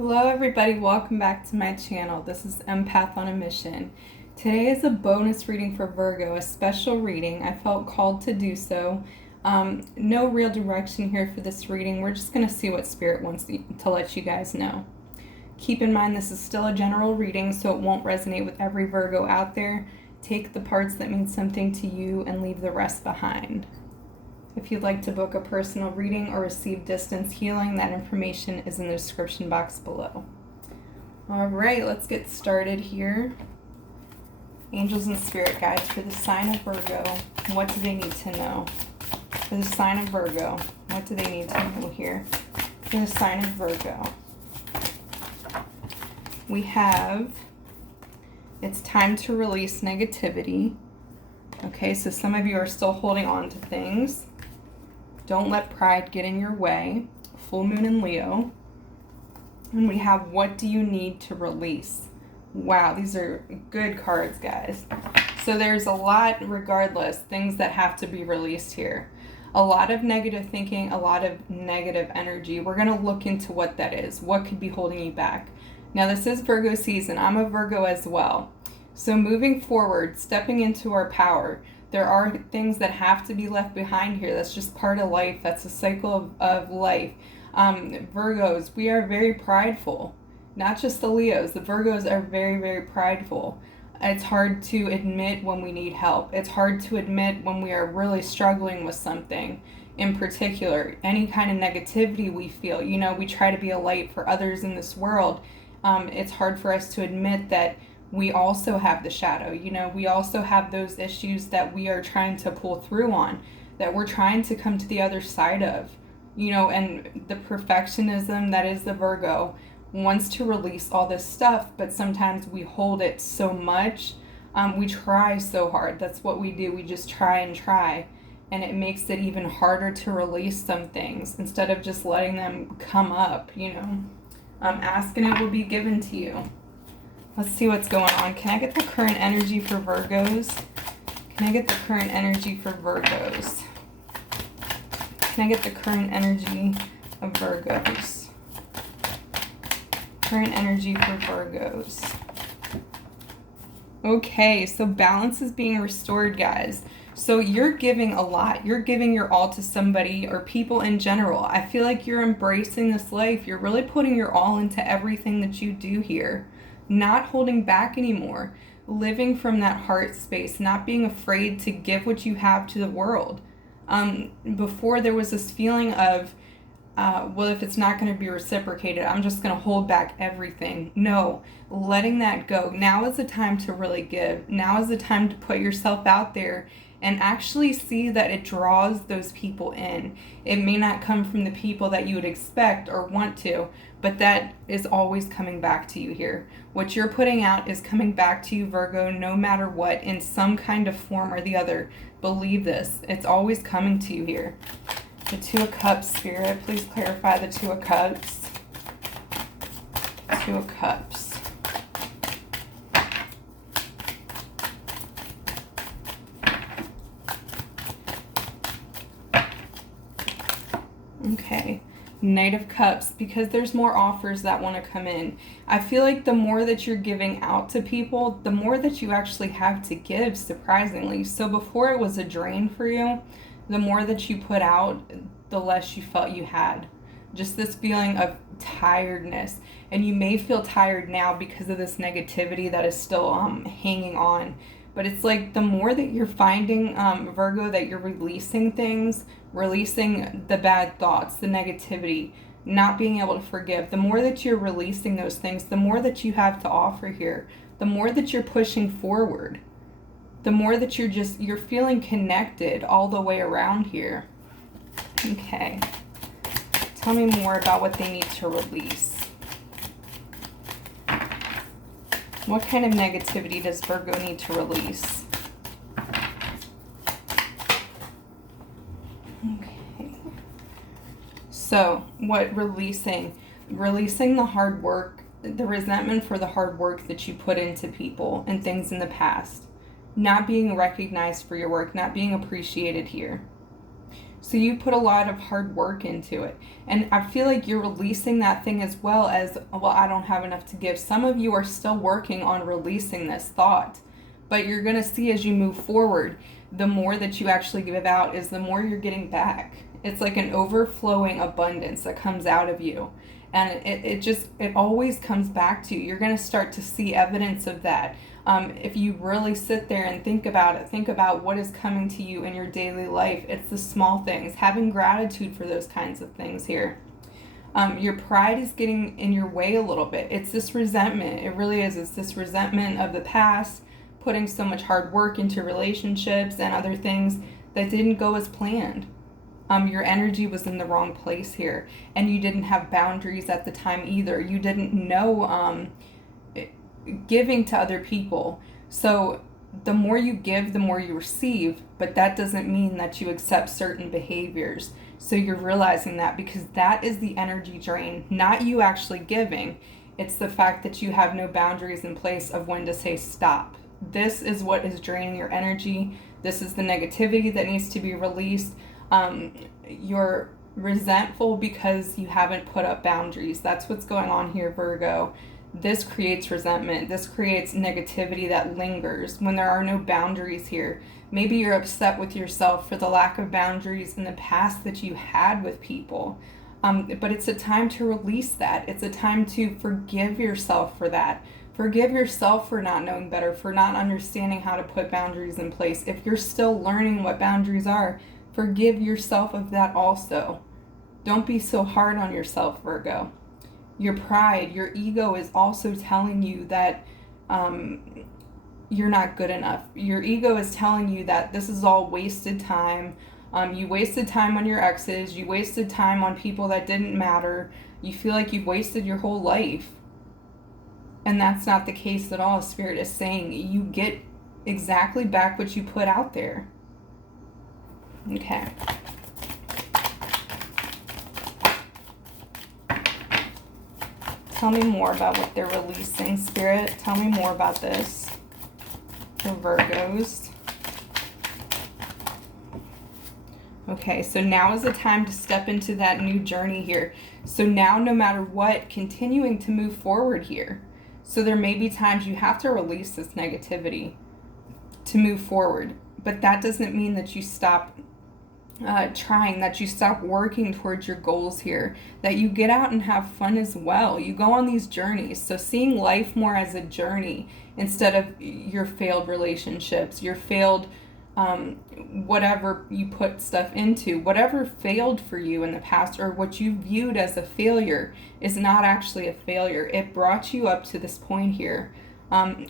Hello everybody, welcome back to my channel. This is Empath on a Mission. Today is a bonus reading for Virgo, a special reading. I felt called to do so. No real direction here for this reading. We're just going to see what Spirit wants to let you guys know. Keep in mind this is still a general reading, so it won't resonate with every Virgo out there. Take the parts that mean something to you and leave the rest behind. If you'd like to book a personal reading or receive distance healing, that information is in the description box below. All right, let's get started here. Angels and spirit guides for the sign of Virgo. What do they need to know? For the sign of Virgo, what do they need to know here? For the sign of Virgo, we have, it's time to release negativity. Okay, so some of you are still holding on to things. Don't let pride get in your way. Full moon in Leo. And we have, what do you need to release? Wow, these are good cards, guys. So there's a lot, regardless, things that have to be released here. A lot of negative thinking, a lot of negative energy. We're going to look into what that is. What could be holding you back? Now, this is Virgo season. I'm a Virgo as well. So moving forward, stepping into our power, there are things that have to be left behind here. That's just part of life. That's a cycle of life. Virgos, we are very prideful. Not just the Leos. The Virgos are very, very prideful. It's hard to admit when we need help. It's hard to admit when we are really struggling with something. In particular, any kind of negativity we feel. You know, we try to be a light for others in this world. It's hard for us to admit that we also have the shadow. You know, we also have those issues that we are trying to pull through on, that we're trying to come to the other side of, you know, and the perfectionism that is the Virgo wants to release all this stuff, but sometimes we hold it so much. We try so hard. That's what we do. We just try and try, and it makes it even harder to release some things instead of just letting them come up, you know. Ask and it will be given to you. Let's see what's going on. Can I get the current energy for Virgos? Can I get the current energy for Virgos? Can I get the current energy of Virgos? Current energy for Virgos. Okay, so balance is being restored, guys. So you're giving a lot. You're giving your all to somebody or people in general. I feel like you're embracing this life. You're really putting your all into everything that you do here. Not holding back anymore, living from that heart space, not being afraid to give what you have to the world. Before there was this feeling of, well, if it's not going to be reciprocated, I'm just going to hold back everything. No, letting that go. Now is the time to really give. Now is the time to put yourself out there and actually see that it draws those people in. It may not come from the people that you would expect or want to, but that is always coming back to you here. What you're putting out is coming back to you, Virgo, no matter what, in some kind of form or the other. Believe this. It's always coming to you here. The Two of Cups, Spirit, please clarify the Two of Cups. Two of Cups. Okay, Knight of Cups, because there's more offers that want to come in. I feel like the more that you're giving out to people, the more that you actually have to give, surprisingly. So before it was a drain for you, the more that you put out, the less you felt you had. Just this feeling of tiredness. And you may feel tired now because of this negativity that is still hanging on. But it's like the more that you're finding, Virgo, that you're releasing things, releasing the bad thoughts, the negativity, not being able to forgive, the more that you're releasing those things, the more that you have to offer here, the more that you're pushing forward, the more that you're feeling connected all the way around here. Okay. Tell me more about what they need to release. What kind of negativity does Virgo need to release? Okay. So, what releasing? Releasing the hard work, the resentment for the hard work that you put into people and things in the past. Not being recognized for your work, not being appreciated here. So you put a lot of hard work into it. And I feel like you're releasing that thing as well as, well, I don't have enough to give. Some of you are still working on releasing this thought. But you're going to see as you move forward, the more that you actually give out is the more you're getting back. It's like an overflowing abundance that comes out of you. And it always comes back to you. You're going to start to see evidence of that. If you really sit there and think about it, think about what is coming to you in your daily life. It's the small things, having gratitude for those kinds of things here. Your pride is getting in your way a little bit. It's this resentment. It really is. It's this resentment of the past, putting so much hard work into relationships and other things that didn't go as planned. Your energy was in the wrong place here, and you didn't have boundaries at the time either. You didn't know giving to other people. So the more you give, the more you receive, but that doesn't mean that you accept certain behaviors. So you're realizing that, because that is the energy drain, not you actually giving. It's the fact that you have no boundaries in place of when to say stop. This is what is draining your energy. This is the negativity that needs to be released. You're resentful because you haven't put up boundaries. That's what's going on here, Virgo. This creates resentment. This creates negativity that lingers when there are no boundaries here. Maybe you're upset with yourself for the lack of boundaries in the past that you had with people. But it's a time to release that. It's a time to forgive yourself for that. Forgive yourself for not knowing better, for not understanding how to put boundaries in place. If you're still learning what boundaries are, forgive yourself of that also. Don't be so hard on yourself, Virgo. Your pride, your ego is also telling you that you're not good enough. Your ego is telling you that this is all wasted time. You wasted time on your exes. You wasted time on people that didn't matter. You feel like you've wasted your whole life. And that's not the case at all. Spirit is saying you get exactly back what you put out there. Okay. Tell me more about what they're releasing, Spirit. Tell me more about this for Virgos. Okay, so now is the time to step into that new journey here. So now, no matter what, continuing to move forward here. So there may be times you have to release this negativity to move forward. But that doesn't mean that you stop trying, that you stop working towards your goals here, that you get out and have fun as well. You go on these journeys. So seeing life more as a journey instead of your failed relationships, your failed whatever you put stuff into, whatever failed for you in the past, or what you viewed as a failure is not actually a failure. It brought you up to this point here,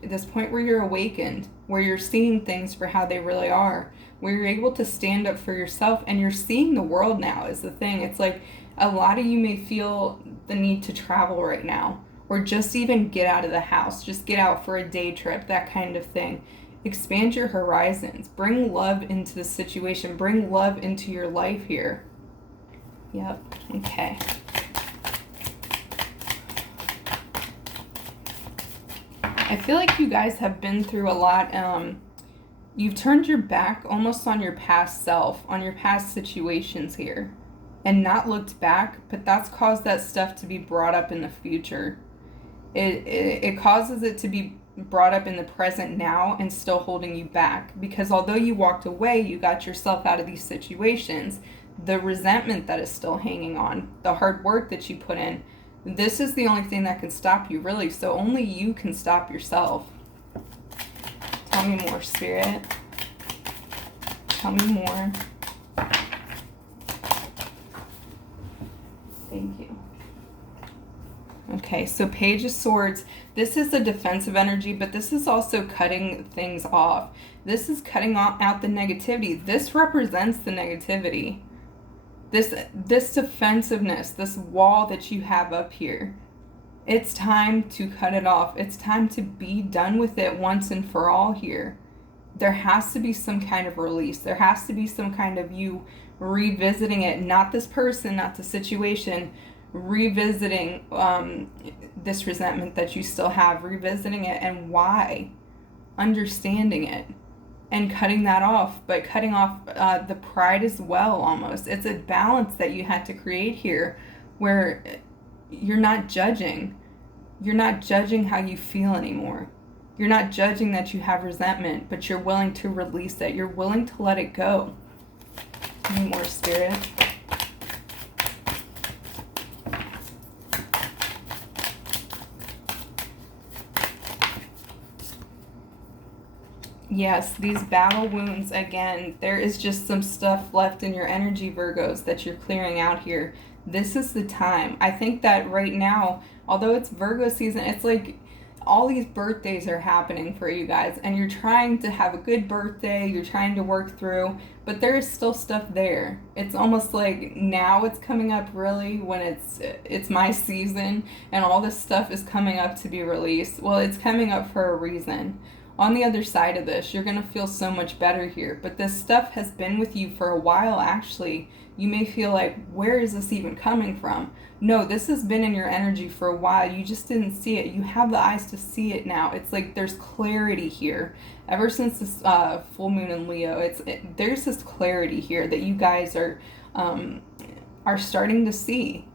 this point where you're awakened, where you're seeing things for how they really are, where you're able to stand up for yourself, and you're seeing the world now is the thing. It's like a lot of you may feel the need to travel right now, or just even get out of the house, just get out for a day trip, that kind of thing. Expand your horizons. Bring love into the situation. Bring love into your life here. Yep. Okay. I feel like you guys have been through a lot. You've turned your back almost on your past self, on your past situations here, and not looked back, but that's caused that stuff to be brought up in the future. It causes it to be brought up in the present now and still holding you back, because although you walked away, you got yourself out of these situations, the resentment that is still hanging on, the hard work that you put in, this is the only thing that can stop you, really. So only you can stop yourself. Tell me more, Spirit. Tell me more. Thank you. Okay, so Page of Swords. This is a defensive energy, but this is also cutting things off. This is cutting out the negativity. This represents the negativity. This defensiveness, this wall that you have up here. It's time to cut it off. It's time to be done with it once and for all here. There has to be some kind of release. There has to be some kind of you revisiting it. Not this person, not the situation. Revisiting this resentment that you still have. Revisiting it and why. Understanding it. and cutting that off, but cutting off the pride as well almost. It's a balance that you had to create here where you're not judging. You're not judging how you feel anymore. You're not judging that you have resentment, but you're willing to release it. You're willing to let it go. Any more, Spirit? Yes, these battle wounds, again, there is just some stuff left in your energy, Virgos, that you're clearing out here. This is the time. I think that right now, although it's Virgo season, it's like all these birthdays are happening for you guys, and you're trying to have a good birthday, you're trying to work through, but there is still stuff there. It's almost like now it's coming up really when it's my season and all this stuff is coming up to be released. Well, it's coming up for a reason. On the other side of this, you're going to feel so much better here. But this stuff has been with you for a while, actually. You may feel like, where is this even coming from? No, this has been in your energy for a while. You just didn't see it. You have the eyes to see it now. It's like there's clarity here. Ever since this full moon in Leo, there's this clarity here that you guys are starting to see.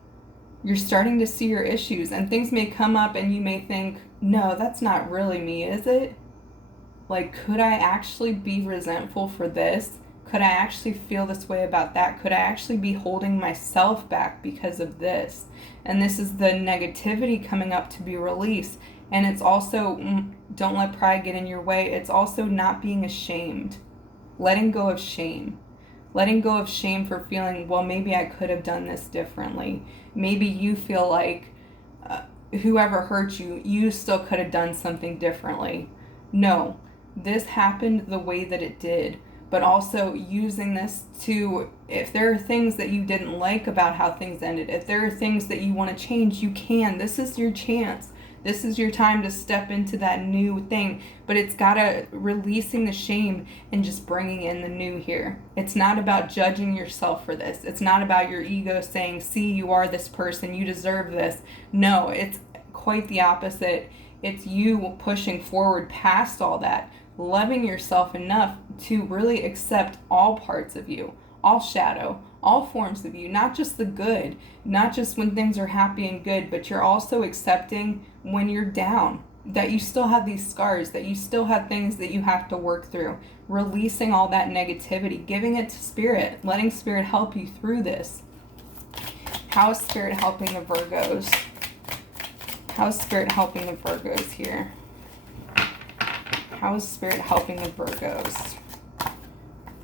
You're starting to see your issues. And things may come up and you may think, no, that's not really me, is it? Like, could I actually be resentful for this? Could I actually feel this way about that? Could I actually be holding myself back because of this? And this is the negativity coming up to be released. And it's also, don't let pride get in your way. It's also not being ashamed. Letting go of shame. Letting go of shame for feeling, well, maybe I could have done this differently. Maybe you feel like whoever hurt you, you still could have done something differently. No. This happened the way that it did, but also using this to, if there are things that you didn't like about how things ended, if there are things that you want to change, you can. This is your chance. This is your time to step into that new thing, but it's gotta releasing the shame and just bringing in the new here. It's not about judging yourself for this. It's not about your ego saying, see, you are this person, you deserve this. No, it's quite the opposite. It's you pushing forward past all that, loving yourself enough to really accept all parts of you, all shadow, all forms of you, not just the good, not just when things are happy and good, but you're also accepting when you're down, that you still have these scars, that you still have things that you have to work through, releasing all that negativity, giving it to Spirit, letting Spirit help you through this. How is Spirit helping the Virgos? How is Spirit helping the Virgos here? How is Spirit helping the Virgos?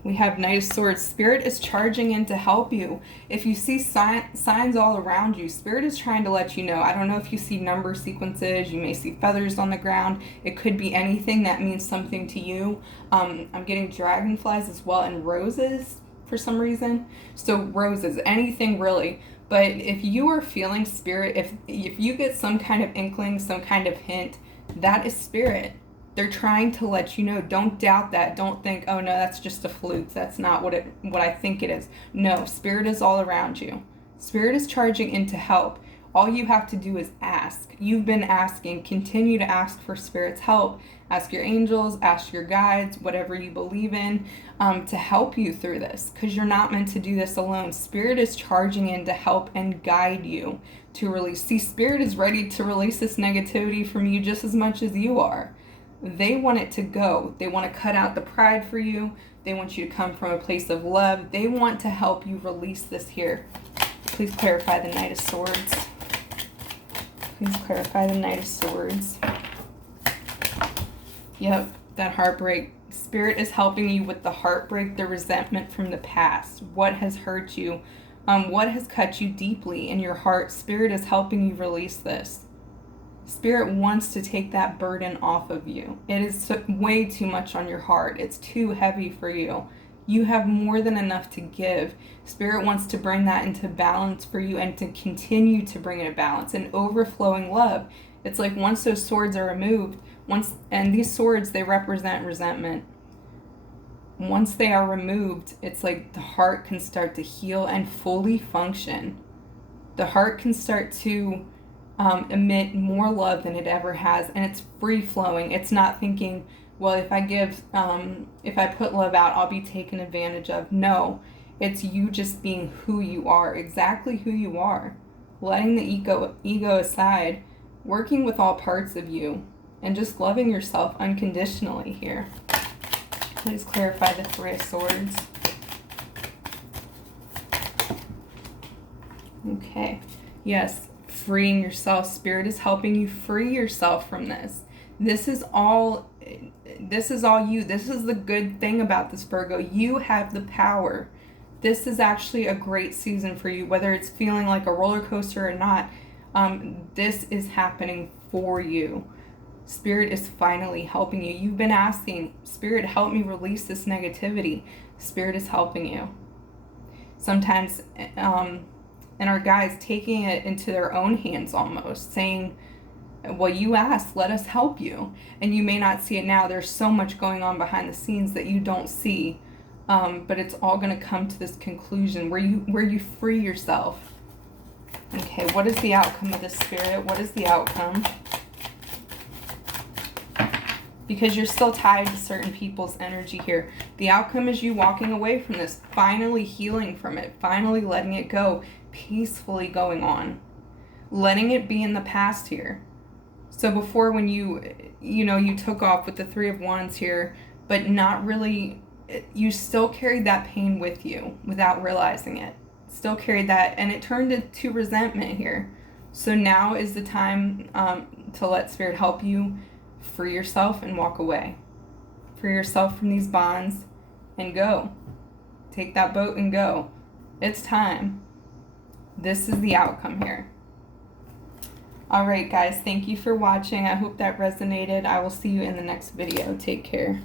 We have Knight of Swords. Spirit is charging in to help you. If you see signs all around you, Spirit is trying to let you know. I don't know if you see number sequences. You may see feathers on the ground. It could be anything that means something to you. I'm getting dragonflies as well and roses for some reason. So roses, anything really. But if you are feeling Spirit, if you get some kind of inkling, some kind of hint, that is Spirit. They're trying to let you know. Don't doubt that. Don't think, oh no, that's just a fluke. That's not what I think it is. No, Spirit is all around you. Spirit is charging in to help. All you have to do is ask. You've been asking. Continue to ask for Spirit's help. Ask your angels, ask your guides, whatever you believe in, to help you through this, because you're not meant to do this alone. Spirit is charging in to help and guide you to release. See, Spirit is ready to release this negativity from you just as much as you are. They want it to go. They want to cut out the pride for you. They want you to come from a place of love. They want to help you release this here. Please clarify the Knight of Swords. Please clarify the Knight of Swords. Yep, that heartbreak. Spirit is helping you with the heartbreak, the resentment from the past. What has hurt you? What has cut you deeply in your heart? Spirit is helping you release this. Spirit wants to take that burden off of you. It is way too much on your heart. It's too heavy for you. You have more than enough to give. Spirit wants to bring that into balance for you and to continue to bring it a balance and overflowing love. It's like once those swords are removed, and these swords, they represent resentment. Once they are removed, it's like the heart can start to heal and fully function. The heart can start to emit more love than it ever has, and it's free flowing. It's not thinking, well, if I put love out, I'll be taken advantage of. No, it's you just being who you are, exactly who you are. Letting the ego aside, working with all parts of you, and just loving yourself unconditionally here. Please clarify the Three of Swords. Okay. Yes, freeing yourself. Spirit is helping you free yourself from this. This is all you. This is the good thing about this, Virgo. You have the power. This is actually a great season for you, whether it's feeling like a roller coaster or not. This is happening for you. Spirit is finally helping you. You've been asking, Spirit, help me release this negativity. Spirit is helping you. Sometimes, and our guys taking it into their own hands almost, saying, well, you asked, let us help you. And you may not see it now. There's so much going on behind the scenes that you don't see. But it's all going to come to this conclusion where you free yourself. Okay, what is the outcome of this, Spirit? What is the outcome? Because you're still tied to certain people's energy here. The outcome is you walking away from this, finally healing from it, finally letting it go, peacefully going on, letting it be in the past here. So before, when you took off with the Three of Wands here, but not really, you still carried that pain with you without realizing it. Still carried that, and it turned into resentment here. So now is the time to let Spirit help you free yourself and walk away. Free yourself from these bonds and go. Take that boat and go. It's time. This is the outcome here. All right, guys, thank you for watching. I hope that resonated. I will see you in the next video. Take care.